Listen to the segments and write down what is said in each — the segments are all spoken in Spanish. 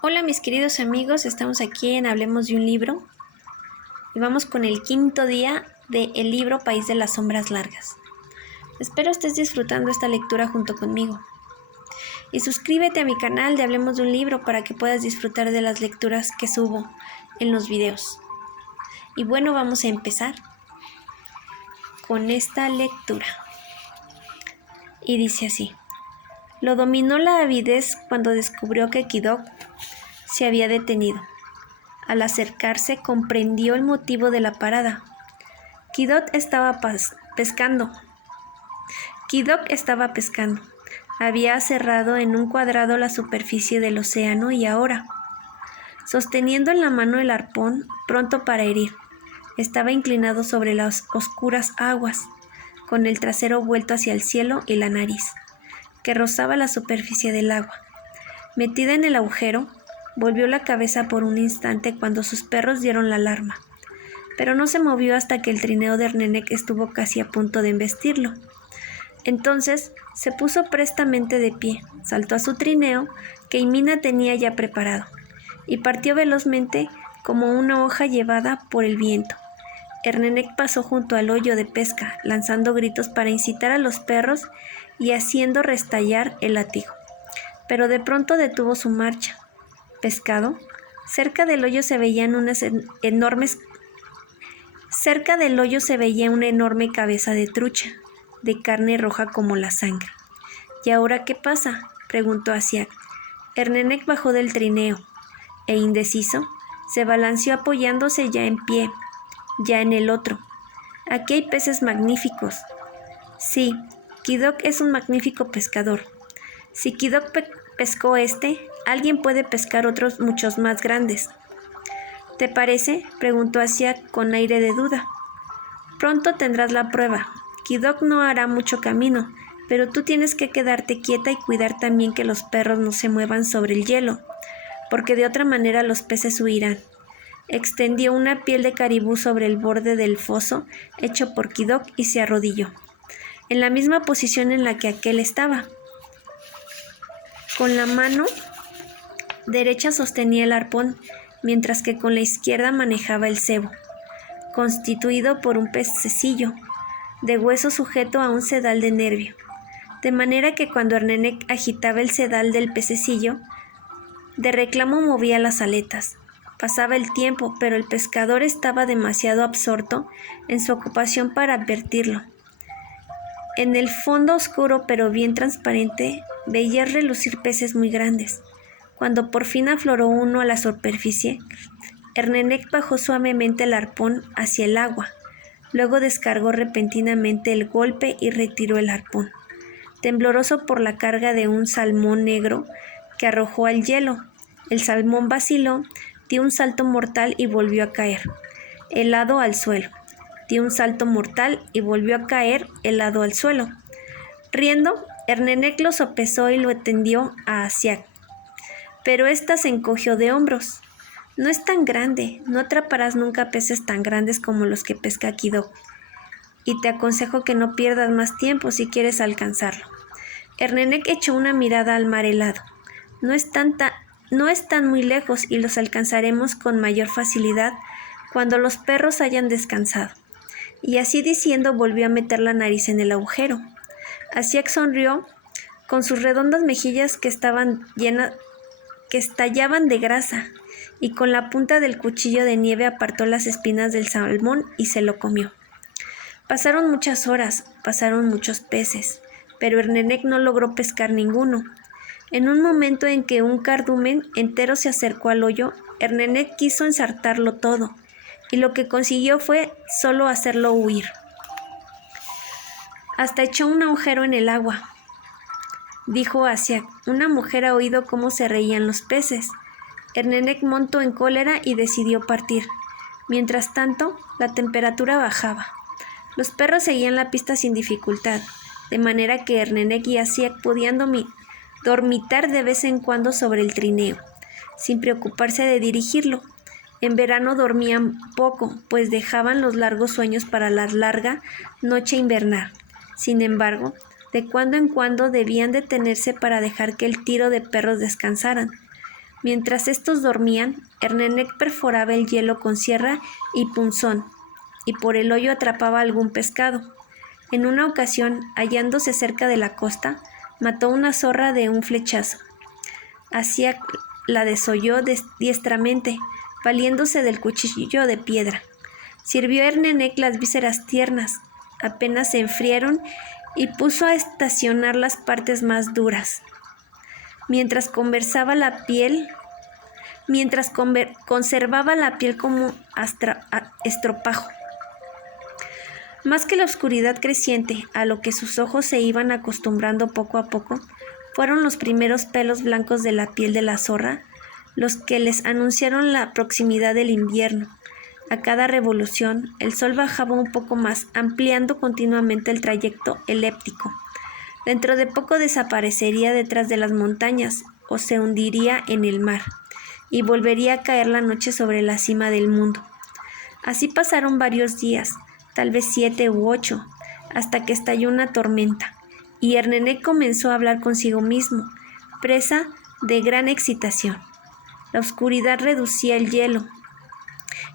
Hola mis queridos amigos, estamos aquí en Hablemos de un libro y vamos con el quinto día del libro País de las Sombras Largas. Espero estés disfrutando esta lectura junto conmigo. Y suscríbete a mi canal de Hablemos de un libro para que puedas disfrutar de las lecturas que subo en los videos. Y bueno, vamos a empezar con esta lectura. Y dice así: lo dominó la avidez cuando descubrió que Kidok se había detenido. Al acercarse comprendió el motivo de la parada. Kidok estaba pescando. Había cerrado en un cuadrado la superficie del océano y ahora, sosteniendo en la mano el arpón pronto para herir, estaba inclinado sobre las oscuras aguas, con el trasero vuelto hacia el cielo y la nariz, que rozaba la superficie del agua. Metida en el agujero, volvió la cabeza por un instante cuando sus perros dieron la alarma, pero no se movió hasta que el trineo de Ernenek estuvo casi a punto de embestirlo. Entonces se puso prestamente de pie, saltó a su trineo, que Ymina tenía ya preparado, y partió velozmente como una hoja llevada por el viento. Ernenek pasó junto al hoyo de pesca, lanzando gritos para incitar a los perros y haciendo restallar el látigo. Pero de pronto detuvo su marcha. Pescado, cerca del hoyo se veía una enorme cabeza de trucha, de carne roja como la sangre. ¿Y ahora qué pasa?, preguntó Asiak. Ernenek bajó del trineo, e indeciso, se balanceó apoyándose ya en pie, ya en el otro. Aquí hay peces magníficos. Sí, Kidok es un magnífico pescador. Si Kidok pescó alguien puede pescar otros muchos más grandes. ¿Te parece?, preguntó Asiak con aire de duda. Pronto tendrás la prueba. Kidok no hará mucho camino, pero tú tienes que quedarte quieta y cuidar también que los perros no se muevan sobre el hielo, porque de otra manera los peces huirán. Extendió una piel de caribú sobre el borde del foso hecho por Kidok y se arrodilló, en la misma posición en la que aquel estaba. Con la mano derecha sostenía el arpón, mientras que con la izquierda manejaba el cebo, constituido por un pececillo, de hueso sujeto a un sedal de nervio, de manera que cuando Ernenek agitaba el sedal del pececillo, de reclamo movía las aletas. Pasaba el tiempo, pero el pescador estaba demasiado absorto en su ocupación para advertirlo. En el fondo oscuro pero bien transparente veía relucir peces muy grandes. Cuando por fin afloró uno a la superficie, Ernenek bajó suavemente el arpón hacia el agua. Luego descargó repentinamente el golpe y retiró el arpón, tembloroso por la carga de un salmón negro que arrojó al hielo. El salmón vaciló, dio un salto mortal y volvió a caer, helado al suelo. Dio un salto mortal y volvió a caer helado al suelo. Riendo, Ernenek lo sopesó y lo tendió a Asiak. Pero ésta se encogió de hombros. No es tan grande, no atraparás nunca peces tan grandes como los que pesca Kidok, y te aconsejo que no pierdas más tiempo si quieres alcanzarlo. Ernenek echó una mirada al mar helado. No están muy lejos y los alcanzaremos con mayor facilidad cuando los perros hayan descansado. Y así diciendo volvió a meter la nariz en el agujero. Asiak sonrió con sus redondas mejillas que estallaban de grasa, y con la punta del cuchillo de nieve apartó las espinas del salmón y se lo comió. Pasaron muchas horas, pasaron muchos peces, pero Ernenek no logró pescar ninguno. En un momento en que un cardumen entero se acercó al hoyo, Ernenek quiso ensartarlo todo, y lo que consiguió fue solo hacerlo huir. Hasta echó un agujero en el agua. Dijo Asiak: una mujer ha oído cómo se reían los peces. Ernenek montó en cólera y decidió partir. Mientras tanto, la temperatura bajaba. Los perros seguían la pista sin dificultad, de manera que Ernenek y Asiak podían dormitar de vez en cuando sobre el trineo, sin preocuparse de dirigirlo. En verano dormían poco, pues dejaban los largos sueños para la larga noche invernal. Sin embargo, de cuando en cuando debían detenerse para dejar que el tiro de perros descansaran. Mientras estos dormían, Ernenek perforaba el hielo con sierra y punzón, y por el hoyo atrapaba algún pescado. En una ocasión, hallándose cerca de la costa, mató una zorra de un flechazo. Hacía la desolló diestramente, valiéndose del cuchillo de piedra. Sirvió a Ernenek las vísceras tiernas, apenas se enfriaron, y puso a estacionar las partes más duras. Mientras conservaba la piel como estropajo. Más que la oscuridad creciente, a lo que sus ojos se iban acostumbrando poco a poco, fueron los primeros pelos blancos de la piel de la zorra los que les anunciaron la proximidad del invierno. A cada revolución, el sol bajaba un poco más, ampliando continuamente el trayecto elíptico. Dentro de poco desaparecería detrás de las montañas o se hundiría en el mar, y volvería a caer la noche sobre la cima del mundo. Así pasaron varios días, tal vez 7 u 8, hasta que estalló una tormenta, y Ernenek comenzó a hablar consigo mismo, presa de gran excitación. La oscuridad reducía el hielo.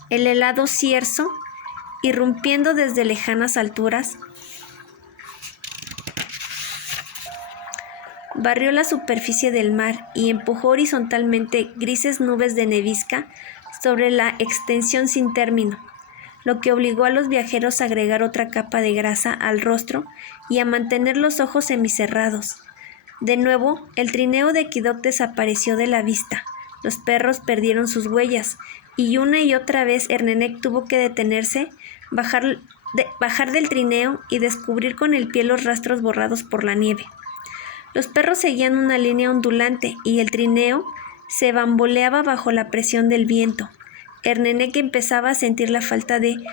El helado cierzo, irrumpiendo desde lejanas alturas, barrió la superficie del mar y empujó horizontalmente grises nubes de nevisca sobre la extensión sin término, lo que obligó a los viajeros a agregar otra capa de grasa al rostro y a mantener los ojos semicerrados. De nuevo, el trineo de Kidok desapareció de la vista. Los perros perdieron sus huellas, y una y otra vez Ernenek tuvo que detenerse, bajar del trineo y descubrir con el pie los rastros borrados por la nieve. Los perros seguían una línea ondulante y el trineo se bamboleaba bajo la presión del viento. Ernenek empezaba a sentir la falta del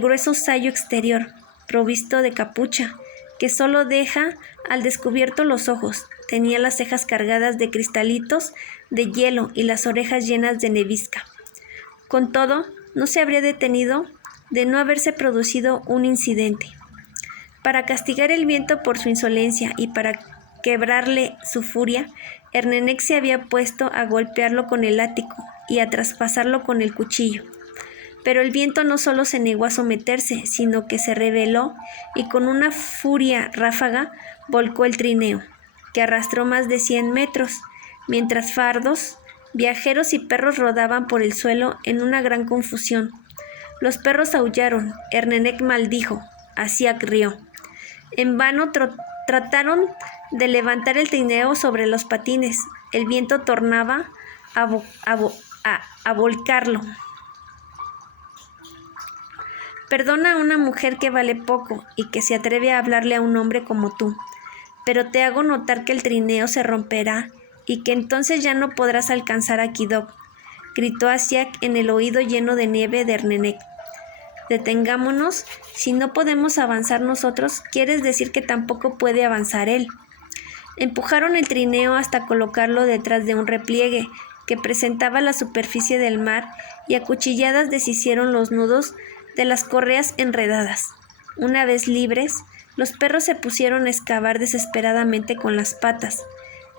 grueso sayo exterior, provisto de capucha, que solo deja al descubierto los ojos. Tenía las cejas cargadas de cristalitos de hielo y las orejas llenas de nevisca. Con todo, no se habría detenido de no haberse producido un incidente. Para castigar el viento por su insolencia y para quebrarle su furia, Ernenek se había puesto a golpearlo con el látigo y a traspasarlo con el cuchillo. Pero el viento no solo se negó a someterse, sino que se rebeló y con una furia ráfaga volcó el trineo, que arrastró más de 100 metros, mientras fardos, viajeros y perros rodaban por el suelo en una gran confusión. Los perros aullaron, Ernenek maldijo, Asiak rió. En vano trataron de levantar el trineo sobre los patines. El viento tornaba a volcarlo. Perdona a una mujer que vale poco y que se atreve a hablarle a un hombre como tú, pero te hago notar que el trineo se romperá y que entonces ya no podrás alcanzar a Kidok, gritó Asiak en el oído lleno de nieve de Ernenek. Detengámonos, si no podemos avanzar nosotros, quieres decir que tampoco puede avanzar él. Empujaron el trineo hasta colocarlo detrás de un repliegue que presentaba la superficie del mar y a cuchilladas deshicieron los nudos de las correas enredadas. Una vez libres, los perros se pusieron a excavar desesperadamente con las patas,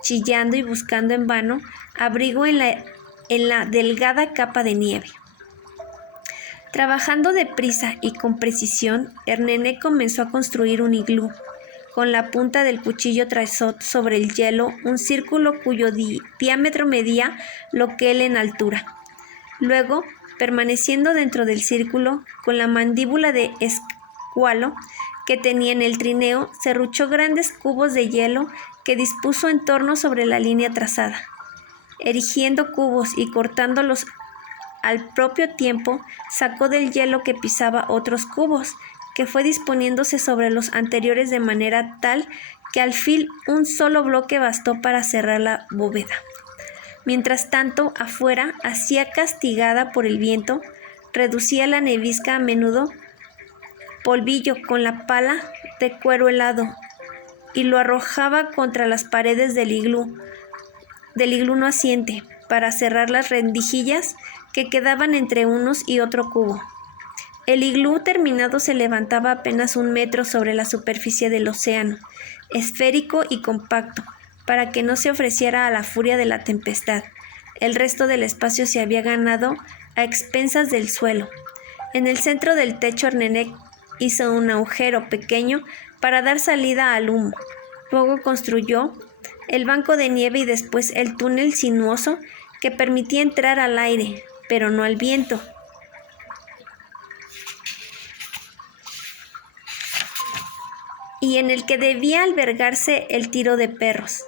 chillando y buscando en vano abrigo en la delgada capa de nieve. Trabajando deprisa y con precisión, Ernenek comenzó a construir un iglú. Con la punta del cuchillo trazó sobre el hielo un círculo cuyo diámetro medía lo que él en altura. Luego, permaneciendo dentro del círculo, con la mandíbula de escualo que tenía en el trineo, serruchó grandes cubos de hielo que dispuso en torno sobre la línea trazada. Erigiendo cubos y cortándolos al propio tiempo, sacó del hielo que pisaba otros cubos, que fue disponiéndose sobre los anteriores de manera tal que al fin un solo bloque bastó para cerrar la bóveda. Mientras tanto, afuera, hacía castigada por el viento, reducía la nevisca a menudo polvillo con la pala de cuero helado y lo arrojaba contra las paredes del iglú naciente para cerrar las rendijillas que quedaban entre unos y otro cubo. El iglú terminado se levantaba apenas 1 metro sobre la superficie del océano, esférico y compacto, para que no se ofreciera a la furia de la tempestad. El resto del espacio se había ganado a expensas del suelo. En el centro del techo Ernenek hizo un agujero pequeño para dar salida al humo. Luego construyó el banco de nieve y después el túnel sinuoso que permitía entrar al aire, pero no al viento. Y en el que debía albergarse el tiro de perros.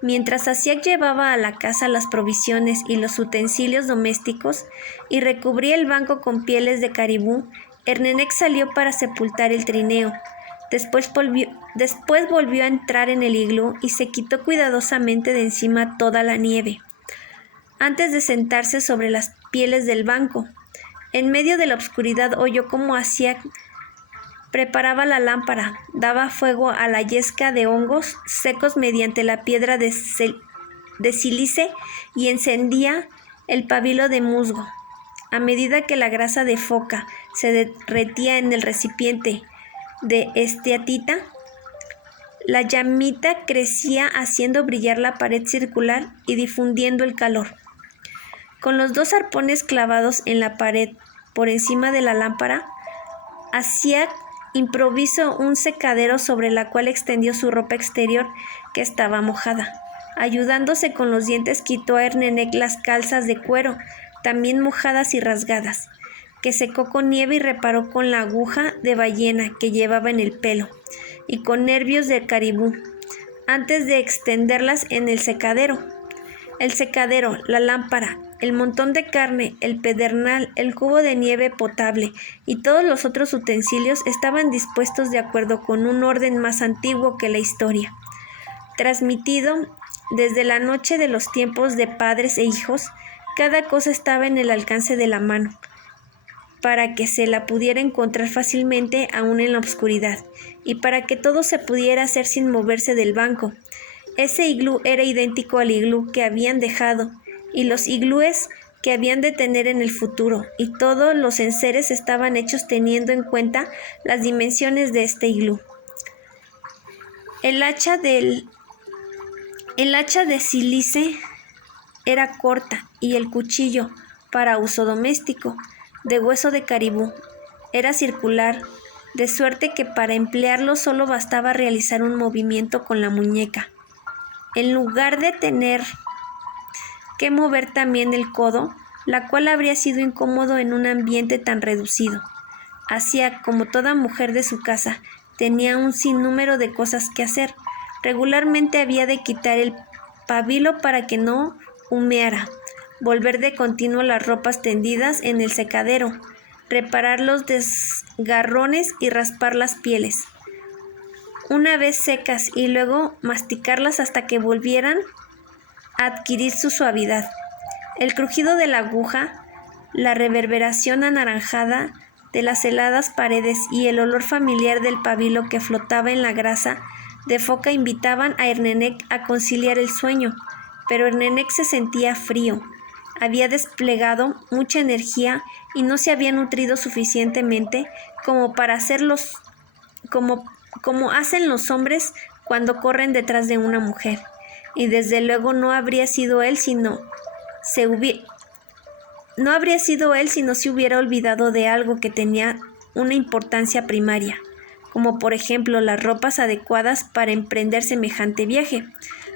Mientras Asiak llevaba a la casa las provisiones y los utensilios domésticos y recubría el banco con pieles de caribú, Ernenek salió para sepultar el trineo. Después volvió a entrar en el iglú y se quitó cuidadosamente de encima toda la nieve, antes de sentarse sobre las pieles del banco. En medio de la oscuridad oyó cómo Asiak preparaba la lámpara, daba fuego a la yesca de hongos secos mediante la piedra de sílice y encendía el pabilo de musgo. A medida que la grasa de foca se derretía en el recipiente de esteatita, la llamita crecía haciendo brillar la pared circular y difundiendo el calor. Con los 2 arpones clavados en la pared por encima de la lámpara, Asiak improvisó un secadero sobre la cual extendió su ropa exterior que estaba mojada. Ayudándose con los dientes quitó a Ernenek las calzas de cuero, también mojadas y rasgadas, que secó con nieve y reparó con la aguja de ballena que llevaba en el pelo, y con nervios de caribú, antes de extenderlas en el secadero. El secadero, la lámpara, el montón de carne, el pedernal, el cubo de nieve potable y todos los otros utensilios estaban dispuestos de acuerdo con un orden más antiguo que la historia, transmitido desde la noche de los tiempos de padres e hijos. Cada cosa estaba en el alcance de la mano, para que se la pudiera encontrar fácilmente aún en la oscuridad, y para que todo se pudiera hacer sin moverse del banco. Ese iglú era idéntico al iglú que habían dejado, y los iglúes que habían de tener en el futuro, y todos los enseres estaban hechos teniendo en cuenta las dimensiones de este iglú. El hacha de sílice era corta, y el cuchillo, para uso doméstico, de hueso de caribú, era circular, de suerte que para emplearlo solo bastaba realizar un movimiento con la muñeca. En lugar de tener que mover también el codo, la cual habría sido incómodo en un ambiente tan reducido. Hacía, como toda mujer de su casa, tenía un sinnúmero de cosas que hacer. Regularmente había de quitar el pabilo para que no humeara, volver de continuo las ropas tendidas en el secadero, reparar los desgarrones y raspar las pieles, una vez secas, y luego masticarlas hasta que volvieran a adquirir su suavidad. El crujido de la aguja, la reverberación anaranjada de las heladas paredes y el olor familiar del pabilo que flotaba en la grasa de foca invitaban a Ernenek a conciliar el sueño, pero Ernenek se sentía frío. Había desplegado mucha energía y no se había nutrido suficientemente como para hacerlos como hacen los hombres cuando corren detrás de una mujer, y desde luego no habría sido él si se hubiera olvidado de algo que tenía una importancia primaria, como por ejemplo las ropas adecuadas para emprender semejante viaje.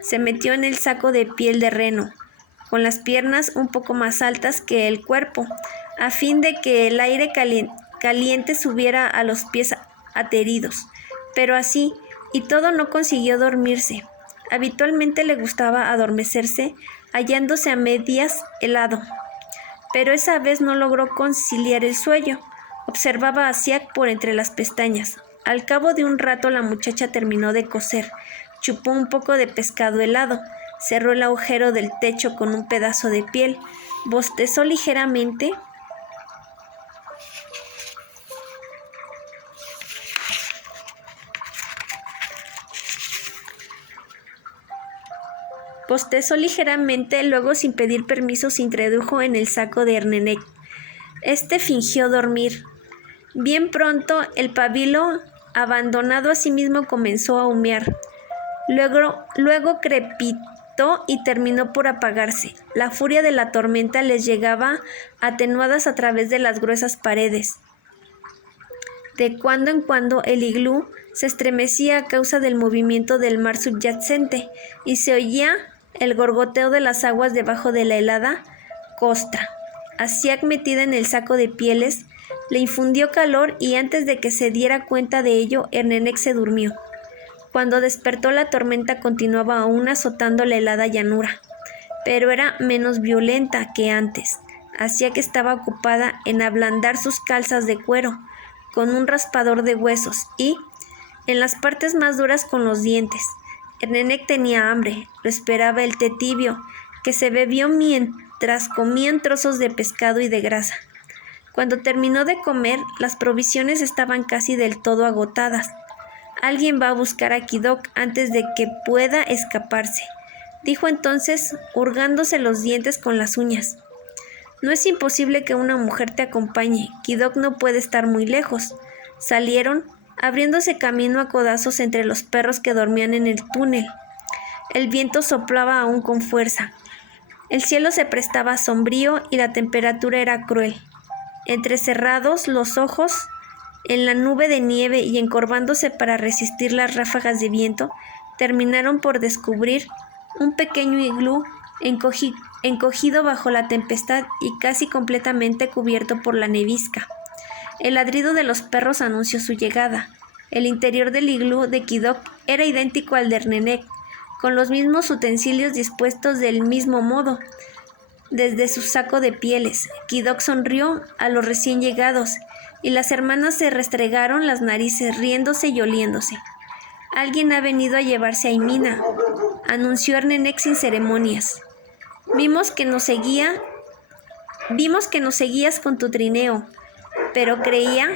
Se metió en el saco de piel de reno, con las piernas un poco más altas que el cuerpo, a fin de que el aire caliente subiera a los pies ateridos. Pero así y todo no consiguió dormirse. Habitualmente le gustaba adormecerse hallándose a medias helado, pero esa vez no logró conciliar el sueño. Observaba a Asiak por entre las pestañas. Al cabo de un rato la muchacha terminó de coser, chupó un poco de pescado helado, cerró el agujero del techo con un pedazo de piel, bostezó ligeramente luego sin pedir permiso se introdujo en el saco de Ernenek. Este fingió dormir. Bien pronto el pabilo, abandonado a sí mismo, comenzó a humear. Luego crepitó y terminó por apagarse. La furia de la tormenta les llegaba atenuadas a través de las gruesas paredes. De cuando en cuando el iglú se estremecía a causa del movimiento del mar subyacente y se oía el gorgoteo de las aguas debajo de la helada costra. Asiak, metida en el saco de pieles, le infundió calor y antes de que se diera cuenta de ello, Ernenek se durmió. Cuando despertó, la tormenta continuaba aún azotando la helada llanura, pero era menos violenta que antes. Asiak estaba ocupada en ablandar sus calzas de cuero con un raspador de huesos y, en las partes más duras, con los dientes. Ernenek tenía hambre, lo esperaba el té tibio, que se bebió mientras comían trozos de pescado y de grasa. Cuando terminó de comer, las provisiones estaban casi del todo agotadas. «Alguien va a buscar a Kidok antes de que pueda escaparse», dijo entonces, hurgándose los dientes con las uñas. «No es imposible que una mujer te acompañe. Kidok no puede estar muy lejos». Salieron, abriéndose camino a codazos entre los perros que dormían en el túnel. El viento soplaba aún con fuerza. El cielo se prestaba sombrío y la temperatura era cruel. Entrecerrados los ojos en la nube de nieve y encorvándose para resistir las ráfagas de viento, terminaron por descubrir un pequeño iglú encogido bajo la tempestad y casi completamente cubierto por la nevisca. El ladrido de los perros anunció su llegada. El interior del iglú de Kidok era idéntico al de Ernenek, con los mismos utensilios dispuestos del mismo modo. Desde su saco de pieles, Kidok sonrió a los recién llegados, y las hermanas se restregaron las narices riéndose y oliéndose. «Alguien ha venido a llevarse a Imina», anunció Ernenek sin ceremonias. Vimos que nos seguías con tu trineo, pero creía